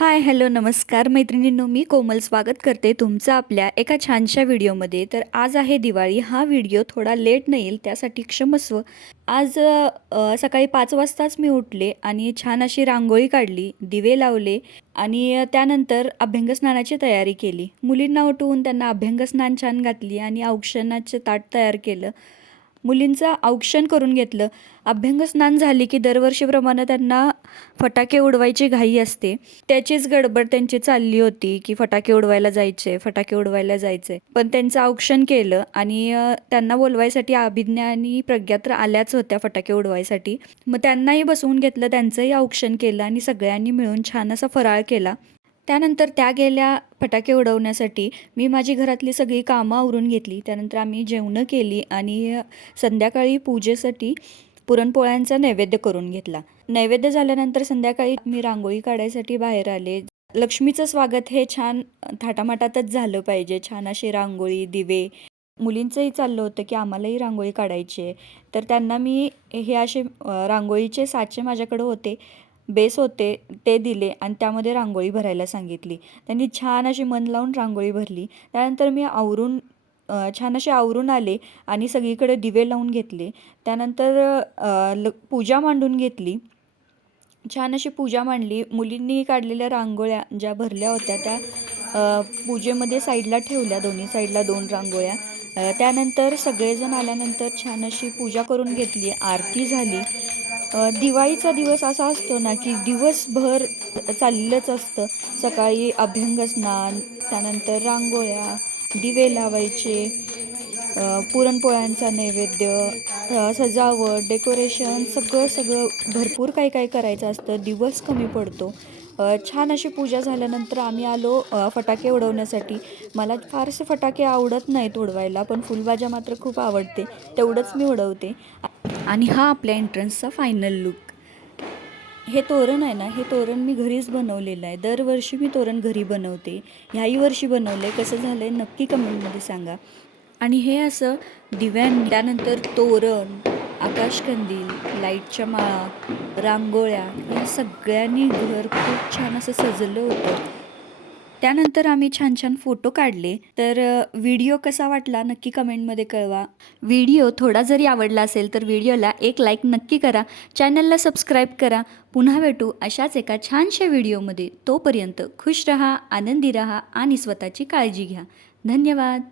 Hi hello नमस्कार मैत्रिणींनो मी कोमल स्वागत करते तुमचं आपल्या एका छानशा व्हिडिओमध्ये. तर आज आहे दिवाळी. हा व्हिडिओ थोडा लेट नाही येईल त्यासाठी क्षमस्व आज सकाळी पाच वाजताच मी उठले आणि छान अशी रांगोळी काढली दिवे लावले आणि त्यानंतर अभ्यंगस्नानाची तयारी केली. मुलींना उठवून त्यांना अभ्यंगस्नान छान घातली आणि औक्षणाचे ताट तयार केलं. मुलींचं औक्षण करून घेतलं. अभ्यंगस्नान झाली की दरवर्षीप्रमाणे त्यांना फटाके उडवायची घाई असते. त्याचीच गडबड त्यांची चालली होती की फटाके उडवायला जायचे फटाके उडवायला जायचे. पण त्यांचं औक्षण केलं आणि त्यांना बोलवायसाठी अभिज्ञा आणि प्रज्ञा तर आल्याच होत्या फटाके उडवायसाठी. मग त्यांनाही बसवून घेतलं त्यांचंही औक्षण केलं आणि सगळ्यांनी मिळून छान असा फराळ केला. त्यानंतर त्या गेल्या फटाके उडवण्यासाठी मी माझी घरातली सगळी कामं आवरून घेतली. त्यानंतर आम्ही जेवणं केली आणि संध्याकाळी पूजेसाठी पुरणपोळ्यांचा नैवेद्य करून घेतला. नैवेद्य झाल्यानंतर संध्याकाळी मी रांगोळी काढायसाठी बाहेर आले. लक्ष्मीचं स्वागत हे छान थाटामाटातच झालं पाहिजे. छान अशी रांगोळी दिवे. मुलींचंही चाललं होतं की आम्हालाही रांगोळी काढायची आहे. तर त्यांना मी हे असे रांगोळीचे साचे माझ्याकडे होते. बेस होते ते दिले आणि त्यामध्ये रांगोळी भरायला सांगितली. त्यांनी छान अशी मन लावून रांगोळी भरली. त्यानंतर मी आवरून छान असे आवरून आले आणि सगळीकडे दिवे लावून घेतले. त्यानंतर ल पूजा मांडून घेतली. छान अशी पूजा मांडली. मुलींनी काढलेल्या रांगोळ्या ज्या भरल्या होत्या त्या पूजेमध्ये साईडला ठेवल्या दोन्ही साईडला दोन रांगोळ्या. त्यानंतर सगळेजण आल्यानंतर छान अशी पूजा करून घेतली. आरती झाली. दिवाळीचा दिवस असा असतो ना की दिवसभर चाललेलंच असतं. सकाळी अभ्यंग स्नान त्यानंतर रांगोळ्या दिवे लावायचे पुरणपोळ्यांचा नैवेद्य सजावट डेकोरेशन सगळं सगळं भरपूर काही काही करायचं असतं. दिवस कमी पडतो. छान अशी पूजा झाल्यानंतर आम्ही आलो फटाके उडवण्यासाठी. मला फारसे फटाके आवडत नाहीत उडवायला पण फुलबाजा मात्र खूप आवडते तेवढंच मी उडवते. आणि हा आपल्या एंट्रन्सचा फायनल लुक हे तोरण आहे ना हे तोरण मी घरीच बनवलेलं आहे. दरवर्षी मी तोरण घरी बनवते. ह्याही वर्षी बनवलं आहे कसं झालं आहे नक्की कमेंटमध्ये सांगा. आणि हे असं दिव्यांनी त्यानंतर तोरण आकाशकंदील लाईटच्या माळा रांगोळ्या या सगळ्यांनी घर खूप छान असं सजलं होतं. त्यानंतर आम्ही छान छान फोटो काढले. तर व्हिडिओ कसा वाटला नक्की कमेंटमध्ये कळवा. व्हिडिओ थोडा जरी आवडला असेल तर व्हिडिओला एक लाईक नक्की करा. चॅनलला सबस्क्राईब करा. पुन्हा भेटू अशाच एका छानशा व्हिडिओमध्ये. तोपर्यंत खुश रहा आनंदी रहा आणि स्वतःची काळजी घ्या. धन्यवाद.